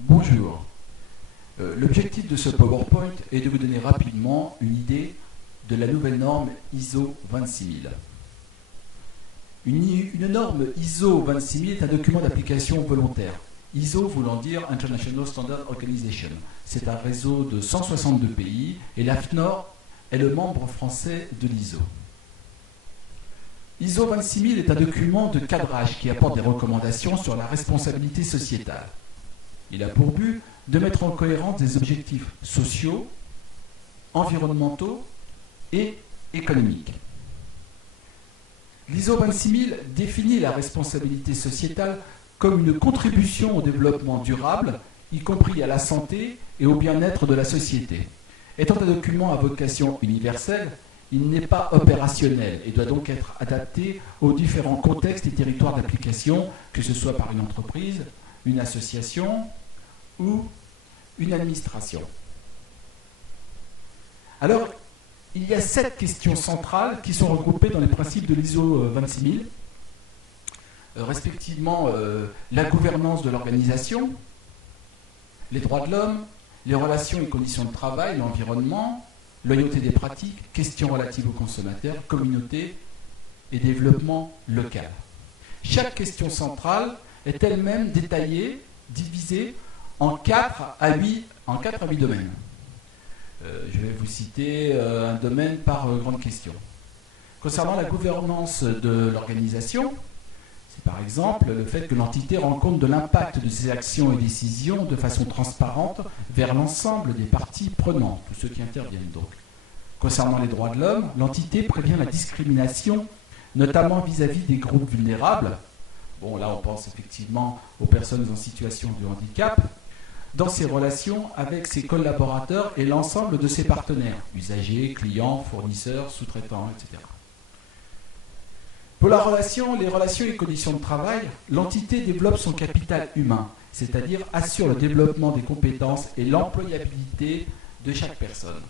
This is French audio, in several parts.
Bonjour. L'objectif de ce PowerPoint est de vous donner rapidement une idée de la nouvelle norme ISO 26000. Une norme ISO 26000 est un document d'application volontaire. ISO voulant dire International Standard Organization. C'est un réseau de 162 pays et l'AFNOR est le membre français de l'ISO. ISO 26000 est un document de cadrage qui apporte des recommandations sur la responsabilité sociétale. Il a pour but de mettre en cohérence des objectifs sociaux, environnementaux et économiques. L'ISO 26000 définit la responsabilité sociétale comme une contribution au développement durable, y compris à la santé et au bien-être de la société. Étant un document à vocation universelle, il n'est pas opérationnel et doit donc être adapté aux différents contextes et territoires d'application, que ce soit par une entreprise, une association ou une administration. Alors, il y a 7 questions centrales qui sont regroupées dans les principes de l'ISO 26000, respectivement la gouvernance de l'organisation, les droits de l'homme, les relations et conditions de travail, l'environnement, loyauté des pratiques, questions relatives aux consommateurs, communauté et développement local. Chaque question centrale est elle-même détaillée, divisée en 4 à 8 domaines. Je vais vous citer un domaine par grande question. Concernant la gouvernance de l'organisation, c'est par exemple le fait que l'entité rend compte de l'impact de ses actions et décisions de façon transparente vers l'ensemble des parties prenantes, tous ceux qui interviennent donc. Concernant les droits de l'homme, l'entité prévient la discrimination, notamment vis-à-vis des groupes vulnérables. Bon, là on pense effectivement aux personnes en situation de handicap, dans ses relations avec ses collaborateurs et l'ensemble de ses partenaires, usagers, clients, fournisseurs, sous-traitants, etc. Pour les relations et conditions de travail, l'entité développe son capital humain, c'est-à-dire assure le développement des compétences et l'employabilité de chaque personne.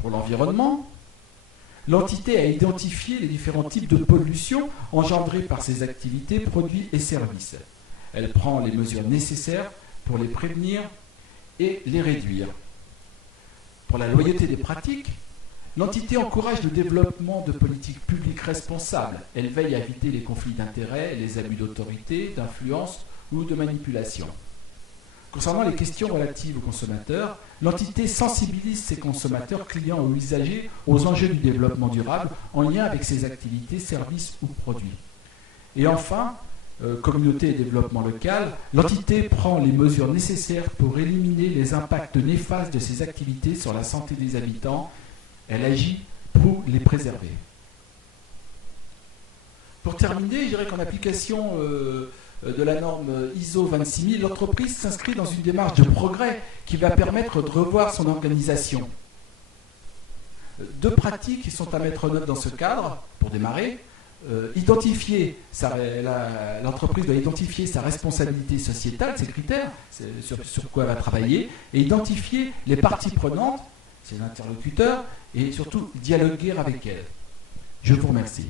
Pour l'environnement, l'entité a identifié les différents types de pollution engendrées par ses activités, produits et services. Elle prend les mesures nécessaires pour les prévenir et les réduire. Pour la loyauté des pratiques, l'entité encourage le développement de politiques publiques responsables. Elle veille à éviter les conflits d'intérêts, les abus d'autorité, d'influence ou de manipulation. Concernant les questions relatives aux consommateurs, l'entité sensibilise ses consommateurs, clients ou usagers aux enjeux du développement durable en lien avec ses activités, services ou produits. Et enfin, communauté et développement local, l'entité prend les mesures nécessaires pour éliminer les impacts néfastes de ses activités sur la santé des habitants. Elle agit pour les préserver. Pour terminer, je dirais qu'en application de la norme ISO 26000, l'entreprise s'inscrit dans une démarche de progrès qui va permettre de revoir son organisation. 2 pratiques qui sont à mettre en œuvre dans ce cadre, pour démarrer. L'entreprise doit identifier sa responsabilité sociétale, ses critères, sur quoi elle va travailler, et identifier les parties prenantes, ses interlocuteurs, et surtout dialoguer avec elles. Je vous remercie.